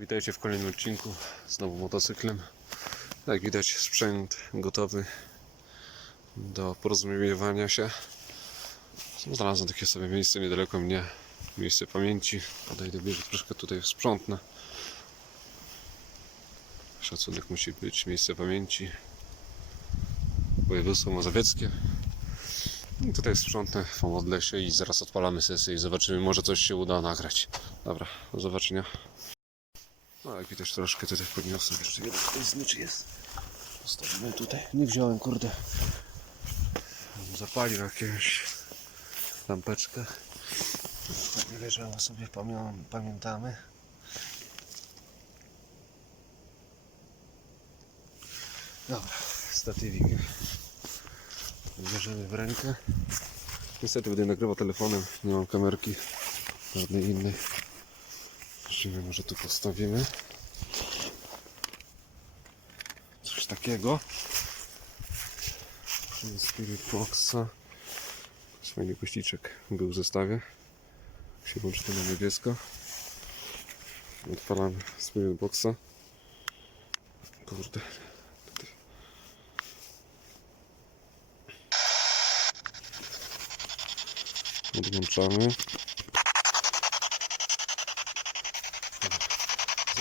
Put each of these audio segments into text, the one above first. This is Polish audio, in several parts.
Witajcie w kolejnym odcinku, znowu motocyklem. Jak widać sprzęt gotowy do porozumiewania się. Znalazłem takie sobie miejsce niedaleko mnie, miejsce pamięci. Podejdę bliżej, troszkę tutaj sprzątnę. Szacunek musi być, miejsce pamięci. Województwo mazowieckie. I tutaj sprzątnę, pomodlę się i zaraz odpalamy sesję i zobaczymy, może coś się uda nagrać. Dobra, do zobaczenia. No jak widać troszkę tutaj podniosłem, jeszcze wiem tutaj zmyczy jest. Postawimy tutaj. Nie wziąłem kurde. Zapalił jakąś lampeczkę. Nie leżała sobie, pamię pamiętamy. Dobra, statywik. Bierzemy w rękę. Niestety będę nagrywał telefonem, nie mam kamerki żadnej innej. Zobaczymy, może tu postawimy. Coś takiego. Spirit Boxa. Fajny kościczek był w zestawie. Się włączy to na niebiesko. Odpalamy Spirit Boxa. Kurde. Odłączamy.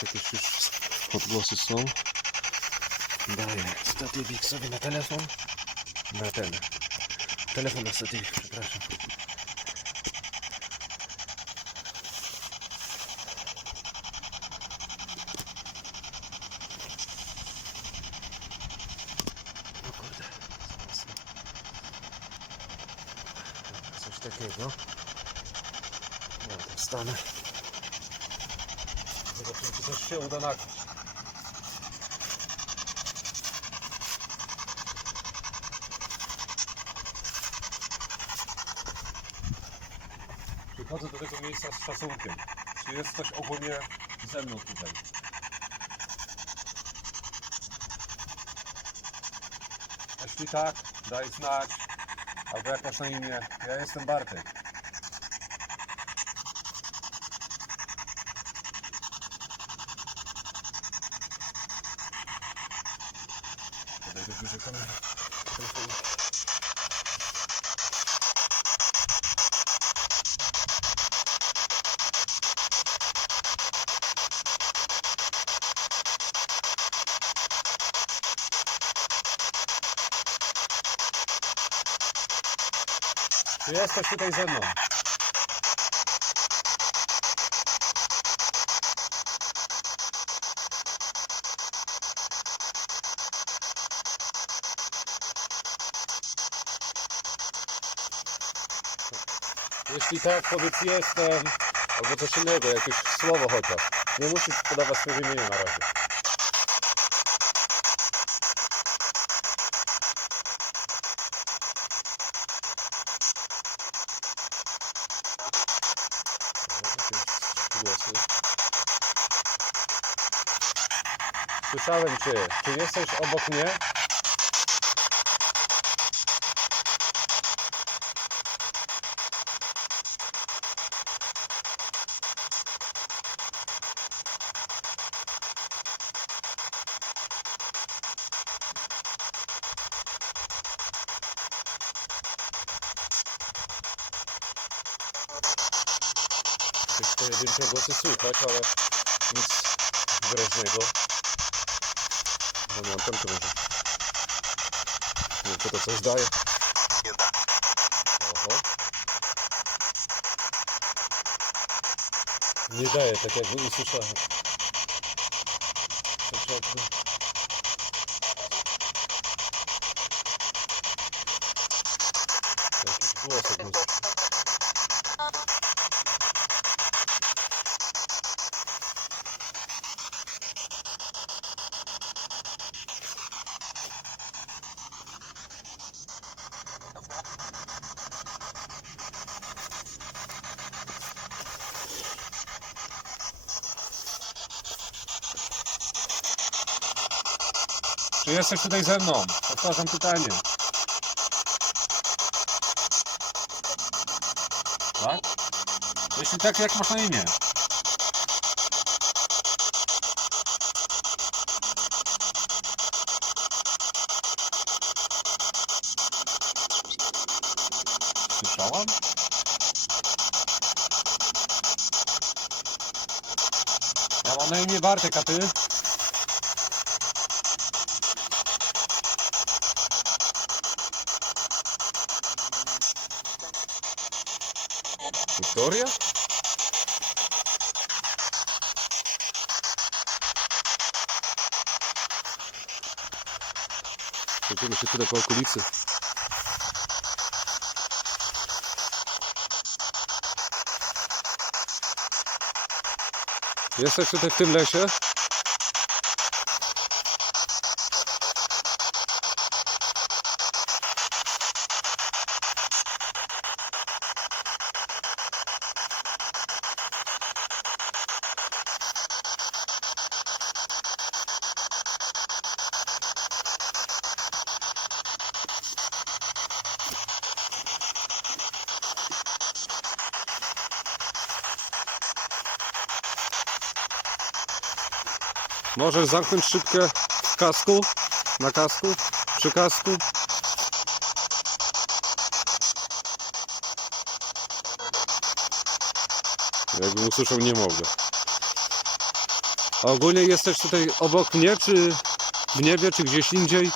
Coś jakieś już odgłosy są. Daję statywik sobie na telefon. Na ten. Telefon na statywik, przepraszam. Takiego. Ja tam wstanę. Zobaczymy, czy coś się uda nagrać. Przychodzę do tego miejsca z szacunkiem. Czy jest ktoś ogólnie ze mną tutaj? Jeśli tak, daj znać. Albo jak masz na imię. Ja jestem Bartek. Kamery. telefonu. Czy jesteś tutaj ze mną? Jeśli tak, powiedz jestem, albo coś innego, jakieś słowo chociaż. Nie musisz podawać swojego imienia na razie. Słyszałem Cię. Czy jesteś obok mnie? Jakieś pojedyncze głosy słychać, ale nic wyraźnego. No mam tam krąży. Nie wiem, czy to coś daje. Oho. Nie daje, tak jakby usłyszałem. Tak jakby... Jakiś głos jakby... Czy jesteś tutaj ze mną? Powtarzam pytanie. Tak? Jeśli tak, jak masz na imię? Słyszałam? Ja mam na imię Bartek, a ty? Wiktoria? Będziemy się tutaj po okolicy. Jesteś tutaj w tym lesie? Możesz zamknąć szybkę w kasku? Na kasku? Przy kasku? Jakbym usłyszał, nie mogę. A ogólnie jesteś tutaj obok mnie, czy w niebie, czy gdzieś indziej?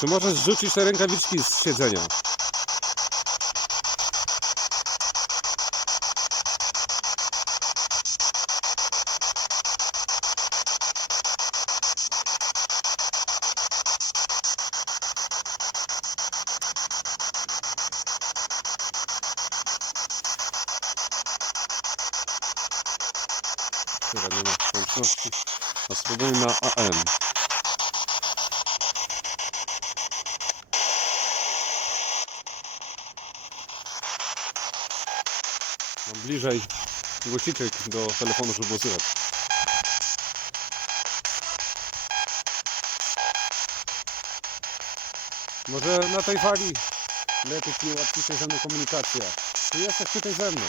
Czy możesz zrzucić te rękawiczki z siedzenia? A spróbujmy na AM. Bliżej głosiczek do telefonu, żeby było słychać. Może na tej fali lepiej i łatwiej ze mną komunikacja. Jesteś tutaj ze mną.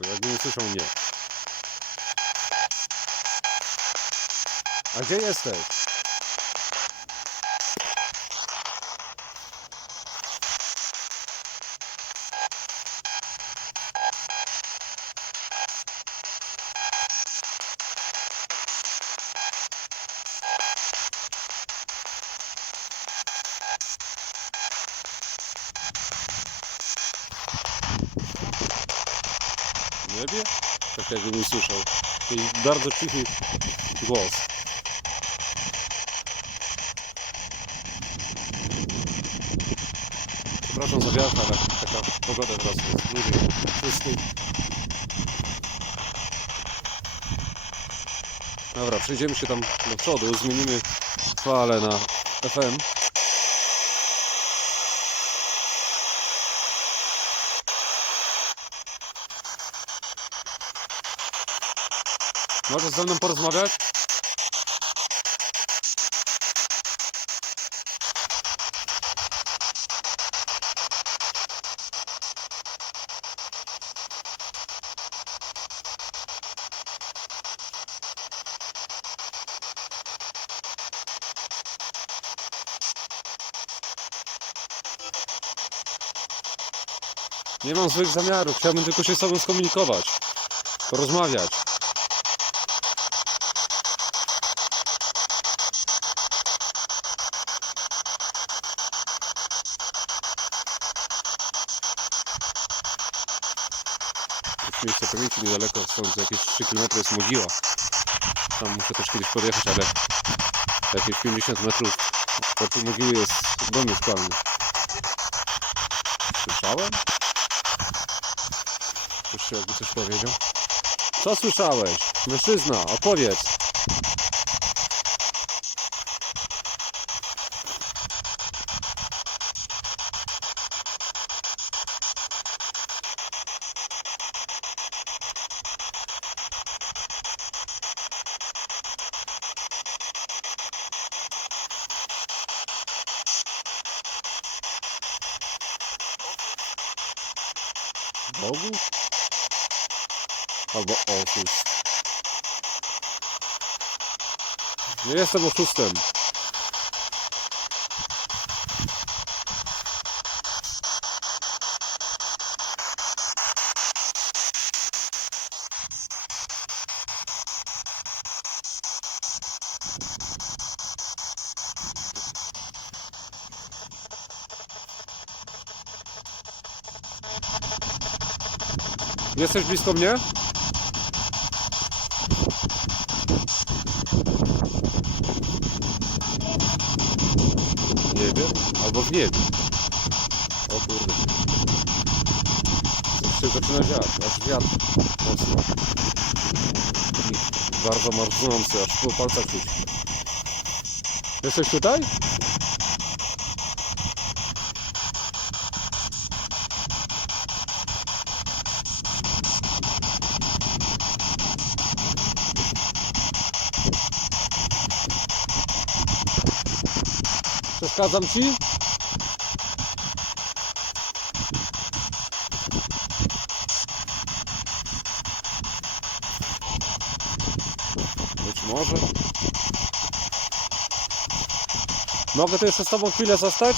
Jakby nie słyszą nie. A gdzie jesteś? W niebie? Tak jakbym usłyszał. I bardzo cichy głos. Przepraszam za wiatr, ale taka pogoda teraz jest. Ludzie, wszystkich. Dobra, przejdziemy się tam do przodu, zmienimy falę na FM. Możesz ze mną porozmawiać? Nie mam złych zamiarów, chciałbym tylko się z tobą skomunikować, porozmawiać. Jest miejsce pamięci niedaleko, stąd za jakieś 3 km jest mogiła. Tam muszę też kiedyś podjechać, ale jakieś 50 metrów od tej mogiły jest dom mieszkalny. Słyszałem? Puszczy, jakby coś powiedział. Co słyszałeś? Mężczyzna, opowiedz. Bogu? Albo oszust. Nie jestem oszustem. Jesteś blisko mnie? Albo w niebie. O kurde. Coś się zaczyna dziać. Aż wiatr mocno. I bardzo marznący, aż po palcach czuć. Jesteś tutaj? Przeszkadzam ci? Być może. Mogę tu jeszcze z tobą chwilę zostać?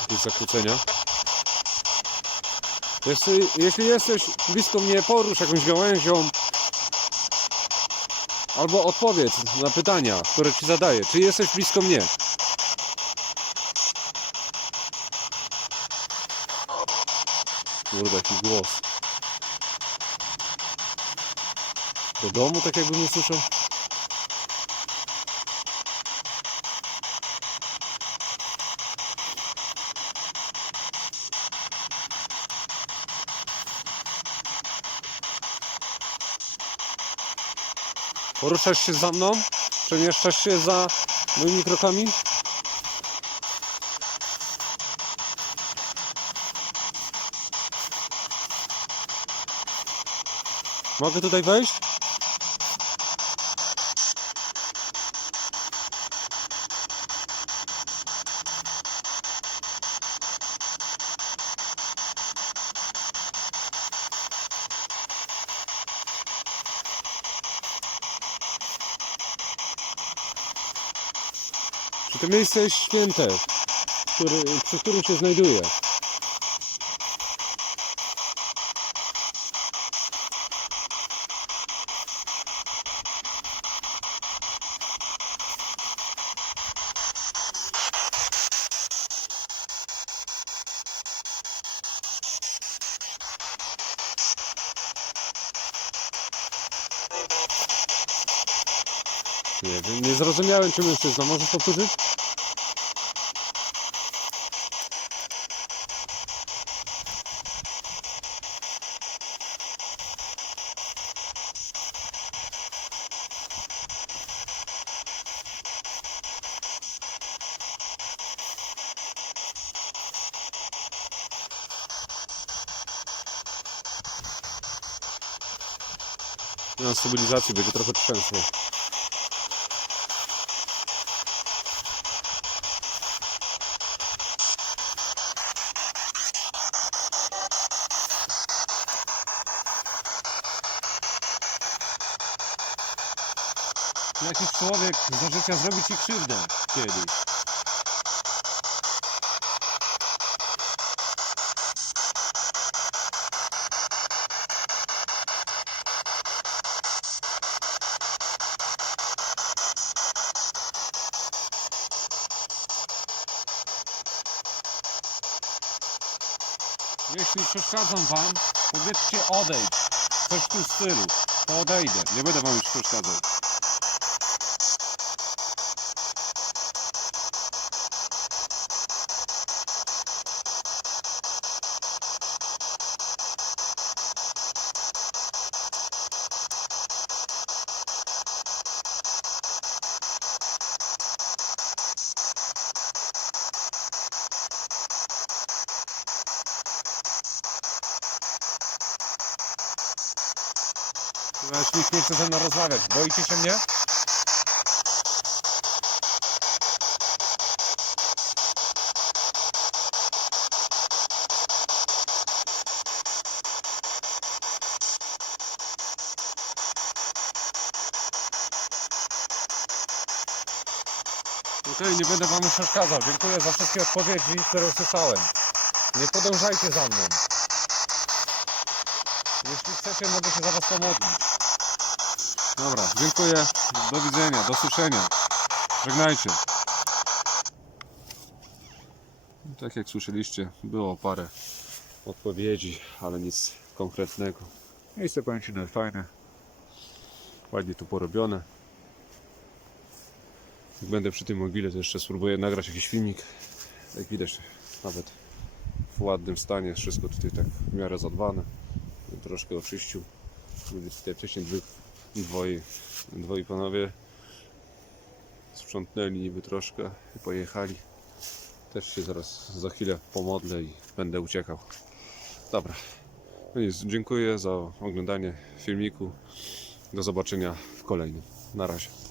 Jakieś zakłócenia? Jeśli, jeśli jesteś blisko mnie, porusz jakąś gałęzią albo odpowiedz na pytania, które ci zadaję. Czy jesteś blisko mnie? Kurde, jaki głos. Do domu tak jakbym nie słyszał? Poruszasz się za mną? Przemieszczasz się za moimi krokami? Mogę tutaj wejść? To miejsce jest święte, który, przy którym się znajduję? Nie nie zrozumiałem czy mężczyzna. Możesz powtórzyć? Mam stabilizacji, będzie trochę trzęsło. Jakiś człowiek za życia zrobi ci krzywdę kiedyś. Jeśli przeszkadzam wam, powiedzcie odejdź. Coś w tym stylu. To odejdę. Nie będę wam już przeszkadzał. Nawet nikt nie chce ze mną rozmawiać. Boicie się mnie? Okej, nie będę wam przeszkadzał. Dziękuję za wszystkie odpowiedzi, które usłyszałem. Nie podążajcie za mną. Jeśli chcecie, mogę się za was pomodlić. Dobra, dziękuję. Do widzenia, do słyszenia. Żegnajcie. Tak jak słyszeliście, było parę odpowiedzi, ale nic konkretnego. Miejsce pamięci fajne. Ładnie tu porobione. Jak będę przy tym mogile, to jeszcze spróbuję nagrać jakiś filmik. Jak widać, nawet w ładnym stanie, wszystko tutaj tak w miarę zadbane. Troszkę oczyścił. Tutaj wcześniej dwoi, dwoi panowie sprzątnęli niby troszkę i pojechali. Też się zaraz za chwilę pomodlę i będę uciekał. Dobra. No nic, dziękuję za oglądanie filmiku. Do zobaczenia w kolejnym. Na razie.